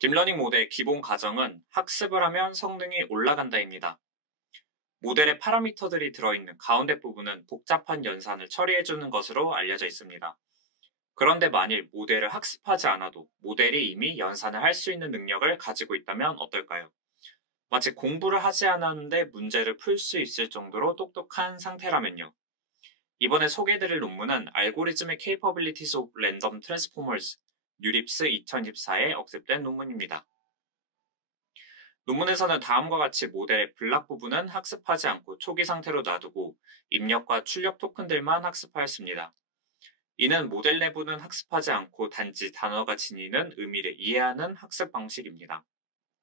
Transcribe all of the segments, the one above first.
딥러닝 모델의 기본 가정은 학습을 하면 성능이 올라간다입니다. 모델의 파라미터들이 들어있는 가운데 부분은 복잡한 연산을 처리해주는 것으로 알려져 있습니다. 그런데 만일 모델을 학습하지 않아도 모델이 이미 연산을 할 수 있는 능력을 가지고 있다면 어떨까요? 마치 공부를 하지 않았는데 문제를 풀 수 있을 정도로 똑똑한 상태라면요. 이번에 소개해드릴 논문은 Algorithmic Capabilities of Random Transformers, 뉴립스 2014에 억셉된 논문입니다. 논문에서는 다음과 같이 모델의 블락 부분은 학습하지 않고 초기 상태로 놔두고 입력과 출력 토큰들만 학습하였습니다. 이는 모델 내부는 학습하지 않고 단지 단어가 지니는 의미를 이해하는 학습 방식입니다.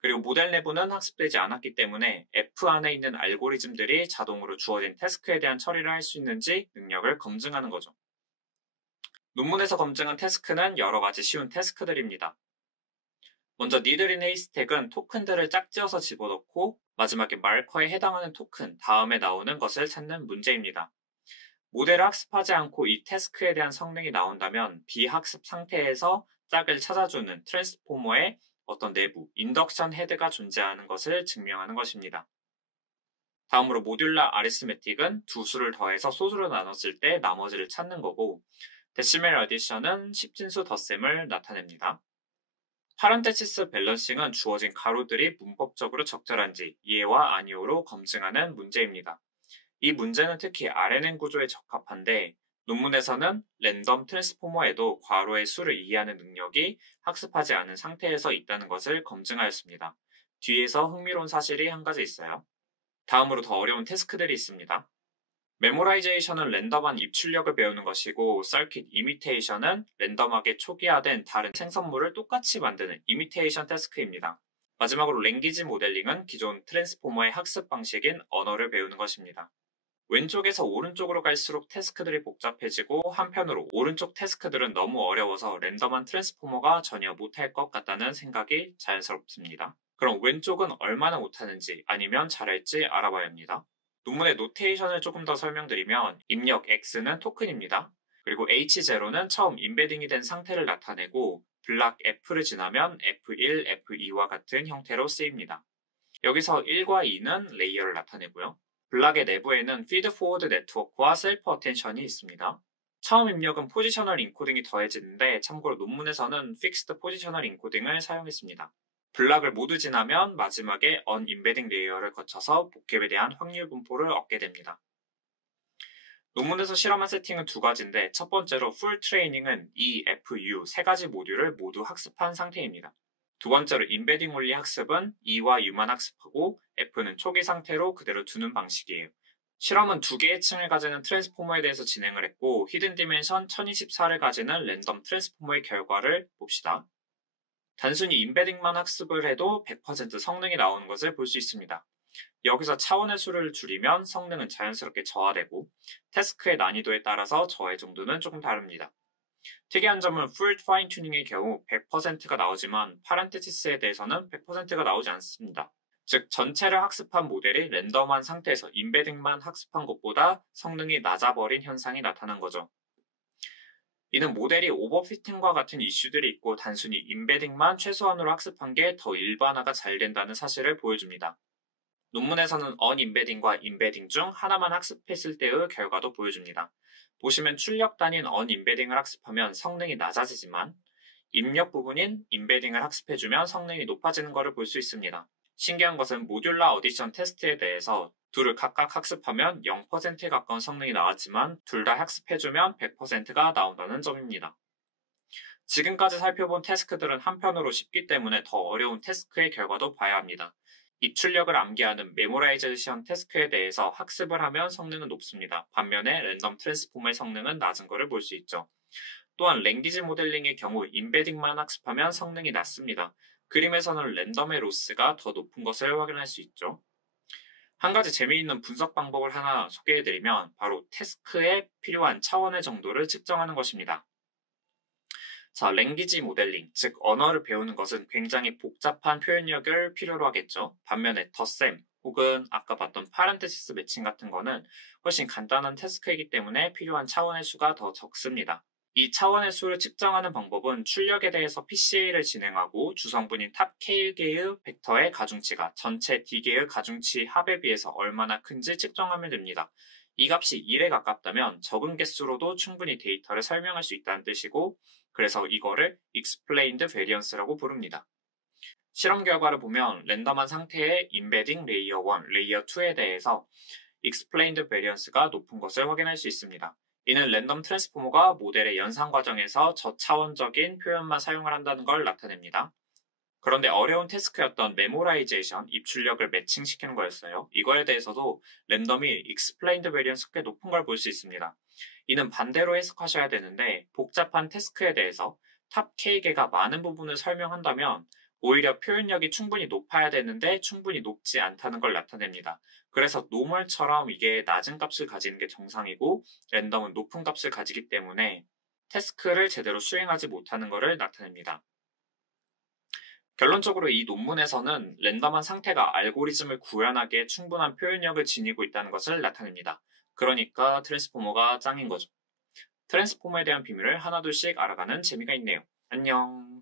그리고 모델 내부는 학습되지 않았기 때문에 F 안에 있는 알고리즘들이 자동으로 주어진 태스크에 대한 처리를 할 수 있는지 능력을 검증하는 거죠. 논문에서 검증한 태스크는 여러 가지 쉬운 태스크들입니다. 먼저 니들 인 헤이스택은 토큰들을 짝지어서 집어넣고 마지막에 마커에 해당하는 토큰 다음에 나오는 것을 찾는 문제입니다. 모델을 학습하지 않고 이 태스크에 대한 성능이 나온다면 비학습 상태에서 짝을 찾아주는 트랜스포머의 어떤 내부 인덕션 헤드가 존재하는 것을 증명하는 것입니다. 다음으로 모듈라 아리스메틱은 두 수를 더해서 소수로 나눴을 때 나머지를 찾는 거고, 데시멜 어디션은 십진수 덧셈을 나타냅니다. 파란테시스 밸런싱은 주어진 가로들이 문법적으로 적절한지 예와 아니오로 검증하는 문제입니다. 이 문제는 특히 RNN 구조에 적합한데 논문에서는 랜덤 트랜스포머에도 괄호의 수를 이해하는 능력이 학습하지 않은 상태에서 있다는 것을 검증하였습니다. 뒤에서 흥미로운 사실이 한 가지 있어요. 다음으로 더 어려운 태스크들이 있습니다. 메모라이제이션은 랜덤한 입출력을 배우는 것이고 서킷 이미테이션은 랜덤하게 초기화된 다른 생성물을 똑같이 만드는 이미테이션 태스크입니다. 마지막으로 랭귀지 모델링은 기존 트랜스포머의 학습 방식인 언어를 배우는 것입니다. 왼쪽에서 오른쪽으로 갈수록 태스크들이 복잡해지고 한편으로 오른쪽 태스크들은 너무 어려워서 랜덤한 트랜스포머가 전혀 못할 것 같다는 생각이 자연스럽습니다. 그럼 왼쪽은 얼마나 못하는지 아니면 잘할지 알아봐야 합니다. 논문의 노테이션을 조금 더 설명드리면 입력 X는 토큰입니다. 그리고 H0는 처음 인베딩이 된 상태를 나타내고 블락 F를 지나면 F1, F2와 같은 형태로 쓰입니다. 여기서 1과 2는 레이어를 나타내고요. 블락의 내부에는 피드 포워드 네트워크와 셀프 어텐션이 있습니다. 처음 입력은 포지셔널 인코딩이 더해지는데 참고로 논문에서는 픽스드 포지셔널 인코딩을 사용했습니다. 블락을 모두 지나면 마지막에 언임베딩 레이어를 거쳐서 복잡에 대한 확률 분포를 얻게 됩니다. 논문에서 실험한 세팅은 두 가지인데 첫 번째로 풀 트레이닝은 E, F, U 세 가지 모듈을 모두 학습한 상태입니다. 두 번째로 인베딩 원리 학습은 E와 U만 학습하고 F는 초기 상태로 그대로 두는 방식이에요. 실험은 두 개의 층을 가지는 트랜스포머에 대해서 진행을 했고 히든 디멘션 1024를 가지는 랜덤 트랜스포머의 결과를 봅시다. 단순히 인베딩만 학습을 해도 100% 성능이 나오는 것을 볼 수 있습니다. 여기서 차원의 수를 줄이면 성능은 자연스럽게 저하되고 태스크의 난이도에 따라서 저해 정도는 조금 다릅니다. 특이한 점은 풀 파인 튜닝의 경우 100%가 나오지만 파란테시스에 대해서는 100%가 나오지 않습니다. 즉 전체를 학습한 모델이 랜덤한 상태에서 인베딩만 학습한 것보다 성능이 낮아버린 현상이 나타난 거죠. 이는 모델이 오버피팅과 같은 이슈들이 있고 단순히 인베딩만 최소한으로 학습한 게 더 일반화가 잘 된다는 사실을 보여줍니다. 논문에서는 언인베딩과 인베딩 중 하나만 학습했을 때의 결과도 보여줍니다. 보시면 출력 단위인 언인베딩을 학습하면 성능이 낮아지지만 입력 부분인 인베딩을 학습해주면 성능이 높아지는 것을 볼 수 있습니다. 신기한 것은 모듈라 어디션 테스트에 대해서 둘을 각각 학습하면 0%에 가까운 성능이 나왔지만 둘 다 학습해주면 100%가 나온다는 점입니다. 지금까지 살펴본 태스크들은 한편으로 쉽기 때문에 더 어려운 태스크의 결과도 봐야 합니다. 입출력을 암기하는 메모라이제이션 태스크에 대해서 학습을 하면 성능은 높습니다. 반면에 랜덤 트랜스포머의 성능은 낮은 것을 볼 수 있죠. 또한 랭귀지 모델링의 경우 인베딩만 학습하면 성능이 낮습니다. 그림에서는 랜덤의 로스가 더 높은 것을 확인할 수 있죠. 한 가지 재미있는 분석 방법을 하나 소개해드리면 바로 태스크에 필요한 차원의 정도를 측정하는 것입니다. 자, 랭귀지 모델링, 즉 언어를 배우는 것은 굉장히 복잡한 표현력을 필요로 하겠죠. 반면에 덧셈 혹은 아까 봤던 파란테시스 매칭 같은 거는 훨씬 간단한 태스크이기 때문에 필요한 차원의 수가 더 적습니다. 이 차원의 수를 측정하는 방법은 출력에 대해서 PCA를 진행하고 주성분인 탑 K개의 벡터의 가중치가 전체 D개의 가중치 합에 비해서 얼마나 큰지 측정하면 됩니다. 이 값이 1에 가깝다면 적은 개수로도 충분히 데이터를 설명할 수 있다는 뜻이고, 그래서 이거를 Explained Variance라고 부릅니다. 실험 결과를 보면 랜덤한 상태의 Embedding Layer 1, Layer 2에 대해서 Explained Variance가 높은 것을 확인할 수 있습니다. 이는 랜덤 트랜스포머가 모델의 연산 과정에서 저차원적인 표현만 사용을 한다는 걸 나타냅니다. 그런데 어려운 태스크였던 메모라이제이션, 입출력을 매칭시키는 거였어요. 이거에 대해서도 랜덤이 Explained Variance 꽤 높은 걸 볼 수 있습니다. 이는 반대로 해석하셔야 되는데 복잡한 태스크에 대해서 탑 K개가 많은 부분을 설명한다면 오히려 표현력이 충분히 높아야 되는데 충분히 높지 않다는 걸 나타냅니다. 그래서 노멀처럼 이게 낮은 값을 가지는 게 정상이고 랜덤은 높은 값을 가지기 때문에 태스크를 제대로 수행하지 못하는 것을 나타냅니다. 결론적으로 이 논문에서는 랜덤한 상태가 알고리즘을 구현하기에 충분한 표현력을 지니고 있다는 것을 나타냅니다. 그러니까 트랜스포머가 짱인 거죠. 트랜스포머에 대한 비밀을 하나둘씩 알아가는 재미가 있네요. 안녕.